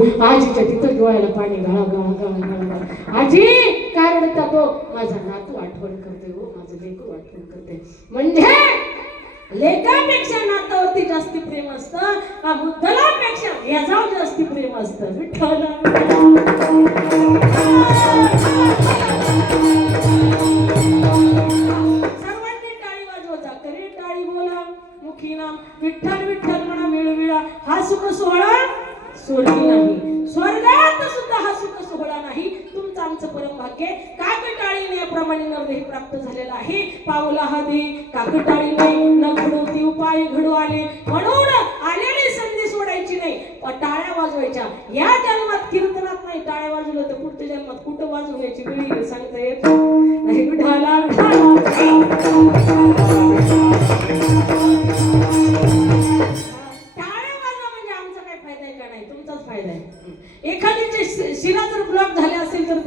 आजीच्या तिथं डोळ्याला पाणी घाळा घाळा घाळा घाळा आजी काय म्हणता तो? माझा नातू आठवण करते हो माझं लेकरू आठवण करते म्हणजे लेखापेक्षा नातावरती जास्ती प्रेम असतं का मुद्दलापेक्षा याच्यावर जास्ती प्रेम असतं? विठ्ठल. सर्वांनी टाळी वाजवता करे टाळी बोला मुखी नाम विठ्ठल विठ्ठल म्हणा मिळविळा. हा सुख सोहळा सोडली नाही. स्वर्गात सुद्धा हा सुख सोहळा नाही. तुमचं आमचं परम भाग्य काकटाळीने याप्रमाणे नवदेही प्राप्त झालेला आहे. पावला हदी काकटाळीने न घडवती उपाय घडू आले. म्हणून आलेली संधी सोडायची नाही. टाळ्या वाजवायच्या. या जन्मात कीर्तनात नाही. टाळ्या वाजवलं तर पुढच्या जन्मात कुठं वाजवण्याची वेळ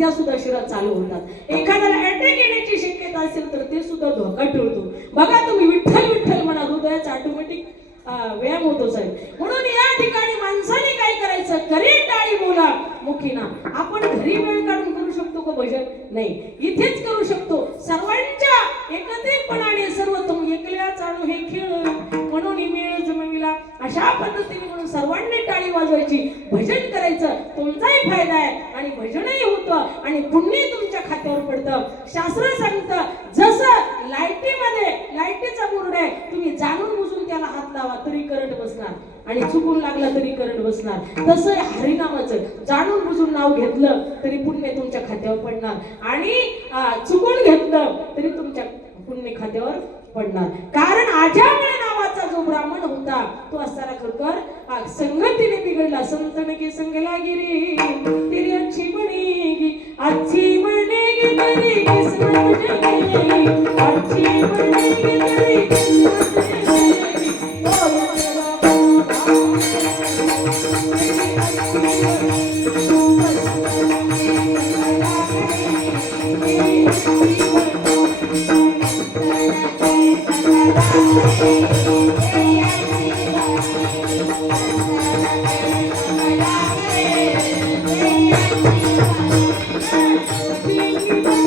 त्या सुद्धा शिरा चालू होतात. एखाद्याला अटॅक येण्याची शक्यता असेल तर ते सुद्धा धोका ठेवतो. बघा तुम्ही विठ्ठल विठ्ठल म्हणा हृदयाचा ऑटोमॅटिक व्यायाम होतो साहेब. म्हणून या ठिकाणी माणसाने काय करायचं? घरी टाळी बोला मुखीना. आपण घरी वेळ काढून करू शकतो का भजन? नाही. इथेच करू शकतो. सर्वांच्या एकत्रितपणाने सर्व तुम एकल्या चालू हे खेळ. म्हणून मेळ जमविला. अशा पद्धतीने म्हणून सर्वांनी टाळी वाजवायची. भजन करायचं. तुमचाही फायदा आहे. आणि भजनही होतं आणि पुण्य तुमच्या खात्यावर पडतं. शास्त्र सांगतं जसं लाईटीमध्ये लाईटीचा बोर्ड आहे तुम्ही जाणून बुजून त्याला हात लावा तरी करंट बसणार. आणि चुकून लागला तरी करंट बसणार. तसं हरिनामाचं जाणून बुजून नाव घेतलं तरी पुण्य तुमच्या खात्यावर पडणार. आणि चुकून घेतलं तरी तुमच्या पुण्य खात्यावर पडणार. कारण आजाम नावाचा जो ब्राह्मण होता तो असताना खरोखर आ, संगतीने बिघडला संतन की संग लागी रे तेरी अच्छी बनेगी अच्छी बनेगी तेरी किस्मत जगेगी अच्छी बनेगी तेरी किस्मत जगेगी ओ म्हणून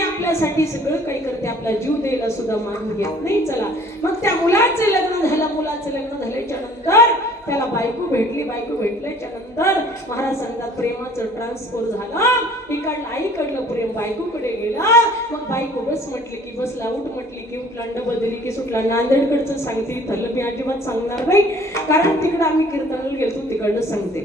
आपल्यासाठी सगळं काही करते आपला जीव द्यायला सुद्धा मानून घेत नाही चला. मग त्या मुलाचं लग्न झालं मुलाचं लग्न झाल्याच्यानंतर त्याला बायको भेटली बायको भेटल्याच्या नंतर महाराज सांगतात प्रेमाचं ट्रान्सफर झालं. इकडलं आईकडलं प्रेम बायकोकडे गेलं. मग बायको बस म्हटली की बसला उठ म्हटली की उठला बदली की सुटला. नांदेडकडचं सांगते इथलं मी अजिबात सांगणार नाही. कारण तिकडं आम्ही कीर्तनाला गेलो तिकडनं सांगते.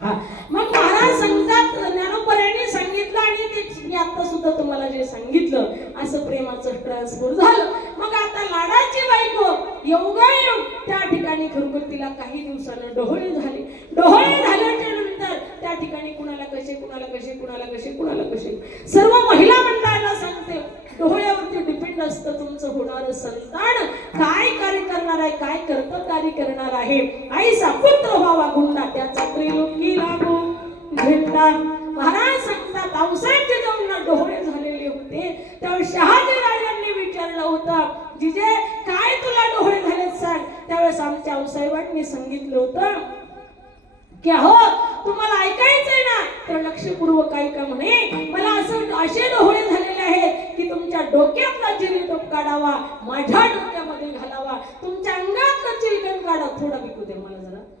हा. मग महाराज सांगतात ज्ञानोपर्याने सांगितलं आणि ते मी आता सुद्धा तुम्हाला जे सांगितलं असं प्रेमाचं ट्रान्सफर झालं. मग आता लाडाची बायको योगायोग त्या ठिकाणी खरोखर तिला काही दिवसानं डोहळे झाले. डोहळे झाल्याच्यानंतर त्या ठिकाणी कुणाला कसे कुणाला कसे कुणाला कसे कुणाला कसे? सर्व महिला मंडळाला सांगते डोहळ्यावरती डिपेंड असतं तुमचं होणार संतान. काय कार्य करणार आहे काय कर्तबदारी करणार आहे? आईचा पुत्र व्हावा गुंडा त्याचा त्रिलोकी त्यावेळेस सांगितलं होतं की अहो तुम्हाला ऐकायचंय ना? तर लक्षपूर्वक ऐका म्हणे. मला असं असे डोहळे झालेले आहेत की तुमच्या डोक्यातला चिलटोप काढावा माझ्या डोक्यामध्ये घालावा. तुमच्या अंगातला चिलकन काढा. थोडा विकू दे मला जरा.